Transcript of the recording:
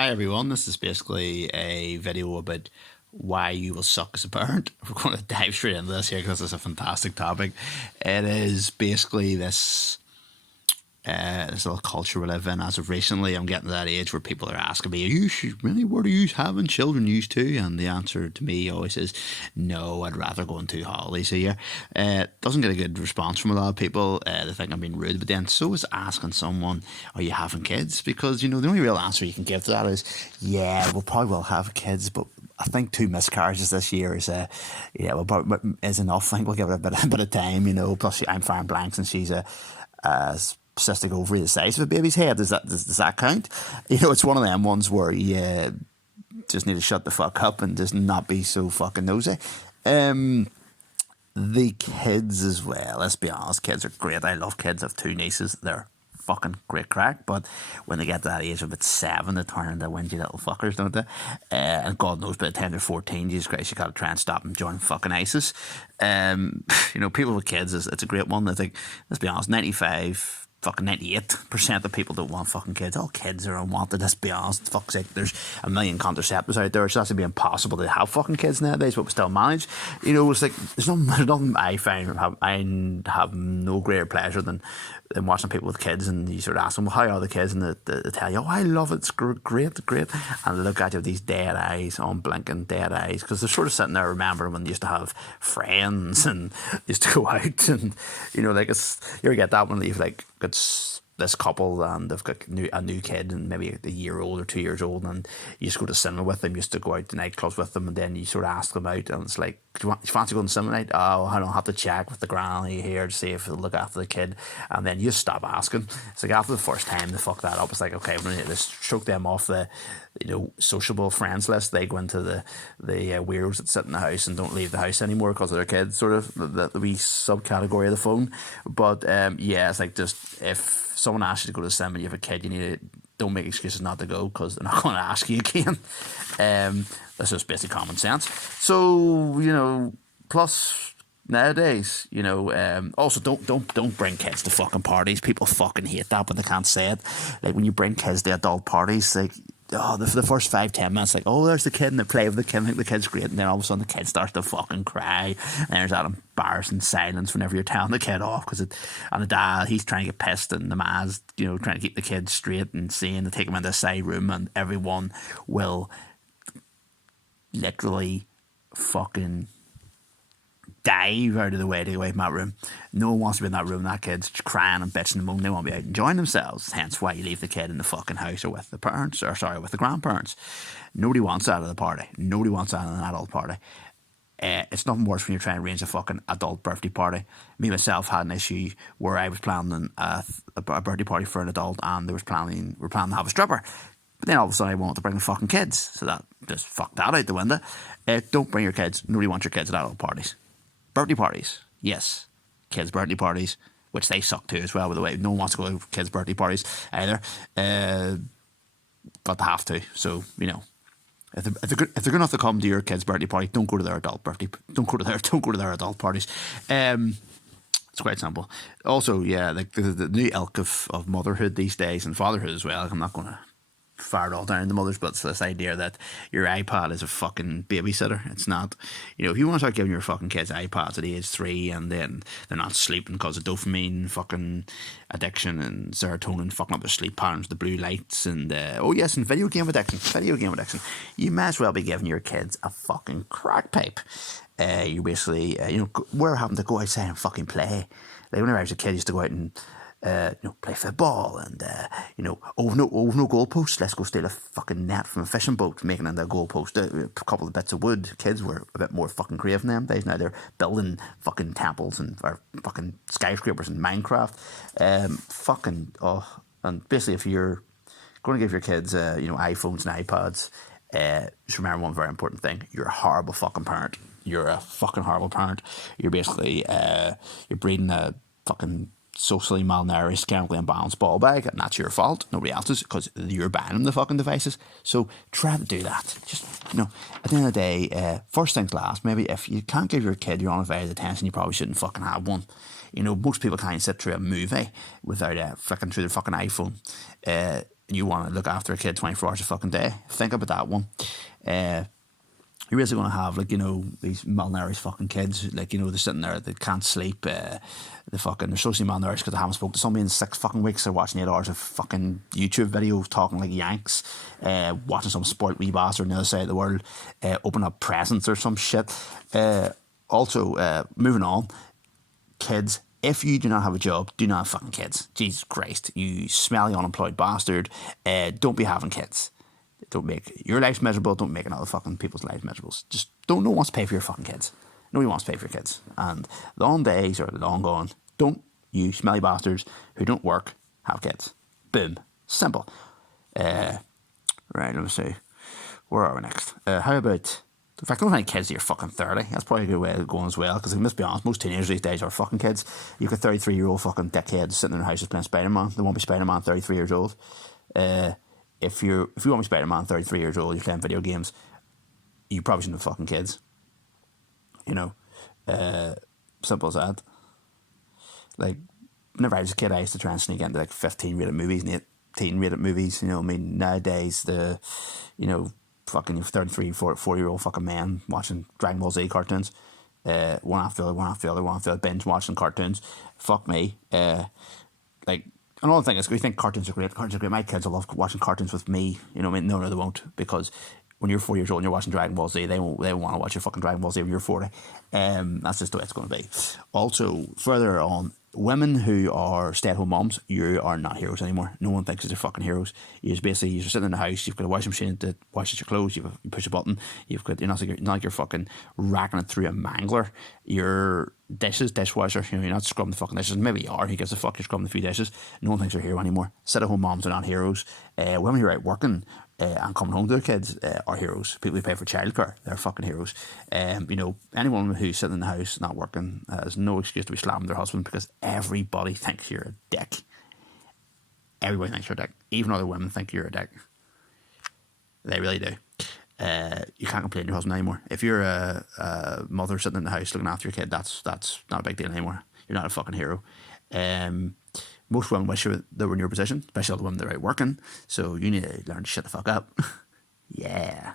Hi everyone, this is basically a video about why you will suck as a parent. We're going to dive straight into this here because it's a fantastic topic. It is basically this little culture we live in. As of recently, I'm getting to that age where people are asking me, what are you having children used to? And the answer to me always is, no, I'd rather go on 2 holidays a year. Doesn't get a good response from a lot of people. They think I'm being rude, but then so is asking someone, are you having kids? Because, the only real answer you can give to that is, yeah, we'll probably will have kids, but I think 2 miscarriages this year is is enough. I think we'll give it a bit of time, plus I'm firing blanks and she's a cystic ovary the size of a baby's head. Does that count? It's one of them ones where you just need to shut the fuck up and just not be so fucking nosy. The kids as well, let's be honest, kids are great. I love kids. I have 2 nieces. They're fucking great crack, but when they get to that age of about 7, they turn into whingy little fuckers, don't they? And God knows by the time they're 14, Jesus Christ, you gotta try and stop them joining fucking ISIS. People with kids, it's a great one. I think, let's be honest, 98% of people don't want fucking kids. All kids are unwanted, let's be honest. Fuck's sake, there's a million contraceptives out there. It's actually impossible to have fucking kids nowadays, but we still manage. It's like, there's nothing I find, I have no greater pleasure than watching people with kids, and you sort of ask them, well, how are the kids? And they tell you, oh, I love it, it's great. And they look at you with these dead eyes, unblinking dead eyes, because they're sort of sitting there remembering when they used to have friends and used to go out, and, you get that when you've, got this couple and they've got a new kid and maybe a year old or 2 years old, and you just go to cinema with them, you used to go out to nightclubs with them, and then you sort of ask them out, and it's like, do you fancy going to cinema night? Oh, I don't have to check with the granny here to see if they'll look after the kid, and then you just stop asking. It's like after the first time they fuck that up, it's like, okay, we're going to stroke them off the sociable friends list. They go into the weirdos that sit in the house and don't leave the house anymore because of their kids, sort of the wee subcategory of the phone. But it's like, just if someone asks you to go to the cinema and you have a kid, you need to don't make excuses not to go, because they're not going to ask you again. That's just basic common sense. So plus nowadays, also don't bring kids to fucking parties. People fucking hate that, but they can't say it. Like when you bring kids to adult parties, like, oh, the first 5-10 minutes, like, oh, there's the kid, and they play with the kid, think the kid's great, and then all of a sudden the kid starts to fucking cry, and there's that embarrassing silence whenever you're telling the kid off, and the dad, he's trying to get pissed, and the ma's, trying to keep the kid straight and sane, to take him into a side room, and everyone will literally fucking dive out of the way to get away from that room. No one wants to be in that room. That kid's crying and bitching and moaning. They want to be out enjoying themselves. Hence why you leave the kid in the fucking house, or with the parents, with the grandparents. Nobody wants that at the party. Nobody wants that at an adult party. It's nothing worse when you're trying to arrange a fucking adult birthday party. Me myself had an issue where I was planning a birthday party for an adult, and we're planning to have a stripper. But then all of a sudden I wanted to bring the fucking kids, so that just fucked that out the window. Don't bring your kids. Nobody wants your kids at adult parties. Birthday parties, yes. Kids' birthday parties, which they suck too as well, by the way. No one wants to go to kids' birthday parties either. But they have to. So, if they're going to have to come to your kid's birthday party, don't go to their adult birthday. Don't go to their adult parties. It's quite simple. Also, yeah, like the new ilk of motherhood these days, and fatherhood as well. I'm not going to fire it all down the mothers, but it's this idea that your iPad is a fucking babysitter. It's not. If you want to start giving your fucking kids iPads at age 3, and then they're not sleeping because of dopamine fucking addiction and serotonin fucking up their sleep patterns, the blue lights, and and video game addiction, you might as well be giving your kids a fucking crack pipe. You basically we're having to go outside and fucking play. Like whenever I was a kid, I used to go out and play football, and no goalposts. Let's go steal a fucking net from a fishing boat, making it into a goalpost. A couple of bits of wood. Kids were a bit more fucking creative than them days. Now they're building fucking temples or fucking skyscrapers in Minecraft. And basically, if you're going to give your kids iPhones and iPads, just remember one very important thing: you're a horrible fucking parent. You're a fucking horrible parent. You're basically you're breeding a fucking socially malnourished, chemically imbalanced ball bag, and that's your fault, nobody else's, because you're buying them the fucking devices. So try to do that. Just, at the end of the day, first things last, maybe if you can't give your kid your undivided attention, you probably shouldn't fucking have one. Most people can't sit through a movie without flicking through their fucking iPhone. and you want to look after a kid 24 hours a fucking day, think about that one. You're basically going to have, like, you know, these malnourished fucking kids, like, you know, they're sitting there, they can't sleep, they're socially malnourished because they haven't spoken to somebody in 6 fucking weeks. They're watching 8 hours of fucking YouTube videos, talking like Yanks, watching some sport wee bastard on the other side of the world, open up presents or some shit. Also, moving on, kids, if you do not have a job, do not have fucking kids. Jesus Christ, you smelly unemployed bastard. Don't be having kids. Don't make your life miserable. Don't make another fucking people's lives miserable. Just don't. No one wants to pay for your fucking kids. Nobody wants to pay for your kids. And the long days are long gone. Don't you smelly bastards who don't work have kids. Boom. Simple. Right. Let me see. Where are we next? How about? In fact, don't have any kids that you're fucking 30. That's probably a good way of going as well. Because let's be honest, most teenagers these days are fucking kids. You've got 33-year-old fucking dickheads sitting in their houses playing Spider-Man. They won't be Spider-Man 33 years old. If you want to be Spider-Man 33 years old, you're playing video games, you probably shouldn't have fucking kids. You know, simple as that. Like, whenever I was a kid, I used to try and sneak into like 15 rated movies and 18 rated movies. You know, I mean, nowadays fucking 33, 4-year-old fucking men watching Dragon Ball Z cartoons, one after the other, binge watching cartoons. Fuck me. Like, another thing is, we think cartoons are great. My kids will love watching cartoons with me. You know what I mean? No, they won't, because when you're 4 years old and you're watching Dragon Ball Z, they won't want to watch your fucking Dragon Ball Z when you're 40. That's just the way it's going to be. Also, further on, women who are stay-at-home moms, you are not heroes anymore. No one thinks they're fucking heroes. You're sitting in the house. You've got a washing machine that washes your clothes. You push a button. You're not like you're fucking racking it through a mangler. Your dishwasher. You know, you're not scrubbing the fucking dishes. Maybe you are. Who gives a fuck? You're scrubbing the few dishes. No one thinks they're a hero anymore. Sit-at-home moms are not heroes. Women who are out working and coming home to their kids are heroes. People who pay for childcare, they're fucking heroes. You know, anyone who's sitting in the house not working has no excuse to be slamming their husband, because everybody thinks you're a dick. Everybody thinks you're a dick. Even other women think you're a dick. They really do. You can't complain to your husband anymore. If you're a mother sitting in the house looking after your kid, that's not a big deal anymore. You're not a fucking hero. Most women wish they were in your position, especially all the women that are out working. So you need to learn to shut the fuck up. Yeah.